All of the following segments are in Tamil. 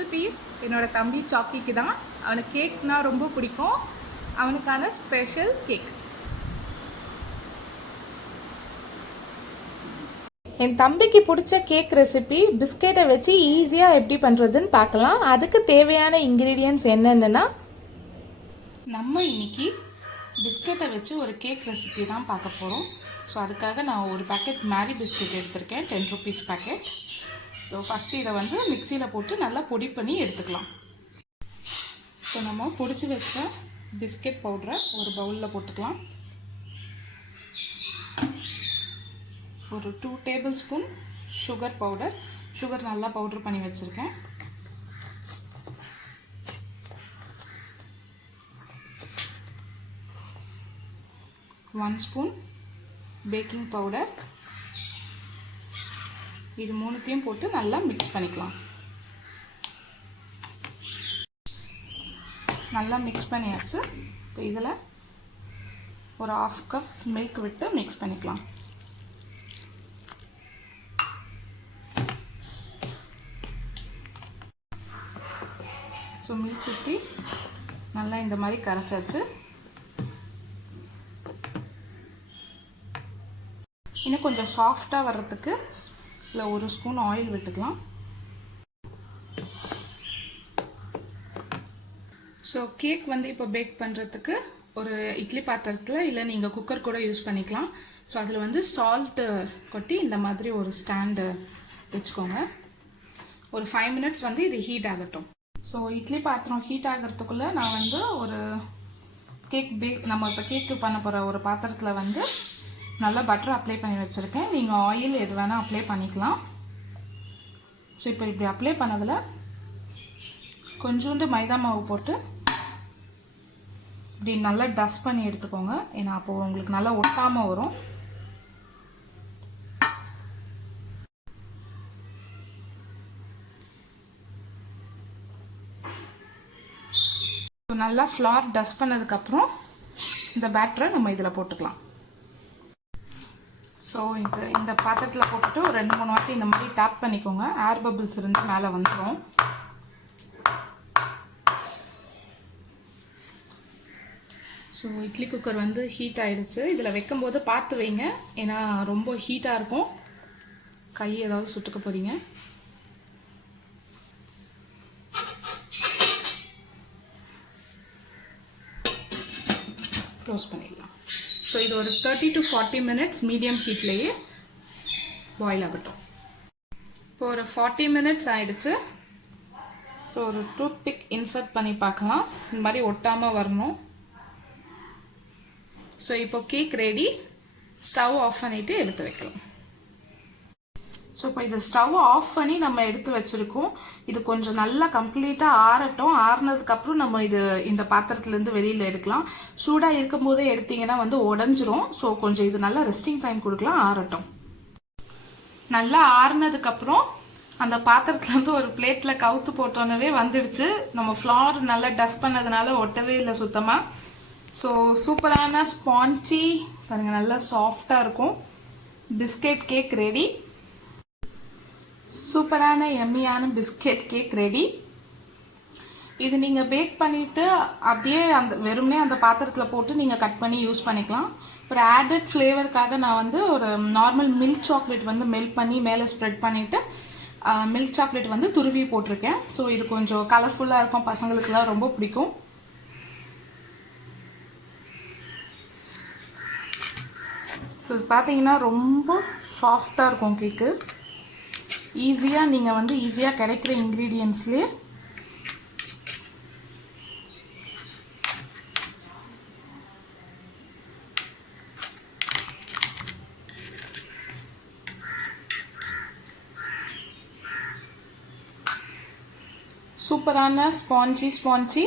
ஃபஸ்ட்டு பீஸ் என்னோட தம்பி சாக்கிக்கு தான். அவனுக்கு கேக்னா ரொம்ப பிடிக்கும். அவனுக்கான ஸ்பெஷல் கேக். என் தம்பிக்கு பிடிச்ச கேக் ரெசிபி பிஸ்கெட்டை வச்சு ஈஸியாக எப்படி பண்ணுறதுன்னு பார்க்கலாம். அதுக்கு தேவையான இன்க்ரீடியன்ட்ஸ் என்னென்னா, நம்ம இன்னைக்கு பிஸ்கெட்டை வச்சு ஒரு கேக் ரெசிபி தான் பார்க்க போகிறோம். ஸோ அதுக்காக நான் ஒரு பேக்கெட் மேரி பிஸ்கெட் எடுத்திருக்கேன், 10 ருபீஸ் பேக்கெட். ஸோ ஃபஸ்ட்டு இதை வந்து மிக்சியில் போட்டு நல்லா பொடி பண்ணி எடுத்துக்கலாம். ஸோ நம்ம பொடிச்சு வச்ச பிஸ்கெட் பவுடரை ஒரு பவுலில் போட்டுக்கலாம். ஒரு 2 table spoon sugar powder. Sugar நல்லா பவுடர் பண்ணி வச்சுருக்கேன். One spoon baking powder. இது மூணுத்தையும் போட்டு நல்லா மிக்ஸ் பண்ணிக்கலாம். நல்லா மிக்ஸ் பண்ணியாச்சு. இப்போ இதில் ஒரு 1/2 கப் மில்க் விட்டு மிக்ஸ் பண்ணிக்கலாம். ஸோ மில்க் ஊற்றி நல்லா இந்த மாதிரி கரைச்சாச்சு. இன்னும் கொஞ்சம் சாஃப்டாக வர்றதுக்கு இதில் 1 ஸ்பூன் ஆயில் விட்டுக்கலாம். ஸோ கேக் வந்து இப்போ பேக் பண்ணுறதுக்கு ஒரு இட்லி பாத்திரத்தில் இல்லை நீங்கள் குக்கர் கூட யூஸ் பண்ணிக்கலாம். ஸோ அதில் வந்து சால்ட்டு கொட்டி இந்த மாதிரி ஒரு ஸ்டாண்டு வச்சுக்கோங்க. ஒரு 5 மினிட்ஸ் வந்து இது ஹீட் ஆகட்டும். ஸோ இட்லி பாத்திரம் ஹீட் ஆகிறதுக்குள்ளே நான் வந்து ஒரு நம்ம இப்போ கேக்கு பண்ண போகிற ஒரு பாத்திரத்தில் வந்து நல்லா பட்டர் அப்ளை பண்ணி வச்சுருக்கேன். நீங்கள் ஆயில் எது வேணால் அப்ளை பண்ணிக்கலாம். ஸோ இப்போ இப்படி அப்ளை பண்ணதில் கொஞ்சோண்டு மைதா மாவு போட்டு இப்படி நல்லா டஸ்ட் பண்ணி எடுத்துக்கோங்க. ஏன்னா அப்போது உங்களுக்கு நல்லா ஒட்டாமல் வரும். நல்லா ஃப்ளார் டஸ்ட் பண்ணதுக்கப்புறம் இந்த பேட்டரை நம்ம இதில் போட்டுக்கலாம். ஸோ இந்த பாத்திரத்தில் போட்டுட்டு ஒரு 2-3 வாட்டி இந்த மாதிரி டேப் பண்ணிக்கோங்க. ஏர் பபிள்ஸ் இருந்து மேலே வந்துடும். ஸோ இட்லி குக்கர் வந்து ஹீட் ஆகிடுச்சு. இதில் வைக்கும்போது பார்த்து வைங்க, ஏன்னா ரொம்ப ஹீட்டாக இருக்கும். கை ஏதாவது சுட்டுக்க போகிறீங்க. க்ளோஸ் பண்ணிடலாம். ஸோ இது ஒரு 30 to 40 மினிட்ஸ் மீடியம் ஹீட்லேயே பாயில் ஆகட்டும். இப்போ ஒரு 40 மினிட்ஸ் ஆகிடுச்சு. ஸோ ஒரு டூத் பிக் இன்சர்ட் பண்ணி பார்க்கலாம். இந்த மாதிரி ஒட்டாமல் வரணும். ஸோ இப்போ கேக் ரெடி. ஸ்டவ் ஆஃப் பண்ணிவிட்டு எடுத்து வைக்கலாம். ஸோ இப்போ இது ஸ்டவ் ஆஃப் பண்ணி நம்ம எடுத்து வச்சுருக்கோம். இது கொஞ்சம் நல்லா கம்ப்ளீட்டாக ஆறட்டும். ஆறுனதுக்கப்புறம் நம்ம இந்த பாத்திரத்துலேருந்து வெளியில் எடுக்கலாம். சூடாக இருக்கும் போதே எடுத்திங்கன்னா வந்து உடஞ்சிரும். ஸோ கொஞ்சம் இது நல்லா ரெஸ்டிங் டைம் கொடுக்கலாம், ஆறட்டும். நல்லா ஆறுனதுக்கப்புறம் அந்த பாத்திரத்துலேருந்து ஒரு பிளேட்டில் கவுத்து போட்டோன்னே வந்துடுச்சு. நம்ம ஃப்ளார் நல்லா டஸ்ட் பண்ணதுனால ஒட்டவே இல்லை சுத்தமாக. ஸோ சூப்பரான ஸ்பான்ச்சி பாருங்கள், நல்லா சாஃப்டாக இருக்கும் பிஸ்கெட் கேக் ரெடி. சூப்பரான எம்மியான பிஸ்கெட் கேக் ரெடி. இது நீங்கள் பேக் பண்ணிவிட்டு அப்படியே வெறுமனே அந்த பாத்திரத்தில் போட்டு நீங்கள் கட் பண்ணி யூஸ் பண்ணிக்கலாம். ஒரு ஆடட் ஃப்ளேவருக்காக நான் வந்து ஒரு நார்மல் மில்க் சாக்லேட் வந்து மெல்ட் பண்ணி மேலே ஸ்ப்ரெட் பண்ணிவிட்டு மில்க் சாக்லேட் வந்து துருவி போட்டிருக்கேன். ஸோ இது கொஞ்சம் கலர்ஃபுல்லாக இருக்கும், பசங்களுக்குலாம் ரொம்ப பிடிக்கும். ஸோ பார்த்தீங்கன்னா ரொம்ப சாஃப்டாக இருக்கும் கேக்கு. ஈஸியாக நீங்கள் வந்து ஈஸியாக கிடைக்கிற இன்க்ரீடியன்ட்ஸ்லேயே சூப்பரான ஸ்பான்ச்சி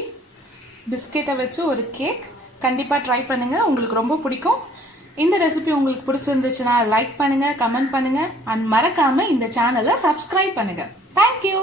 பிஸ்கெட்டை வச்சு ஒரு கேக் கண்டிப்பாக ட்ரை பண்ணுங்கள். உங்களுக்கு ரொம்ப பிடிக்கும். இந்த ரெசிபி உங்களுக்கு பிடிச்சிருந்துச்சுன்னா லைக் பண்ணுங்கள், கமெண்ட் பண்ணுங்கள், அண்ட் மறக்காமல் இந்த சேனலை சப்ஸ்கிரைப் பண்ணுங்கள். தேங்க்யூ.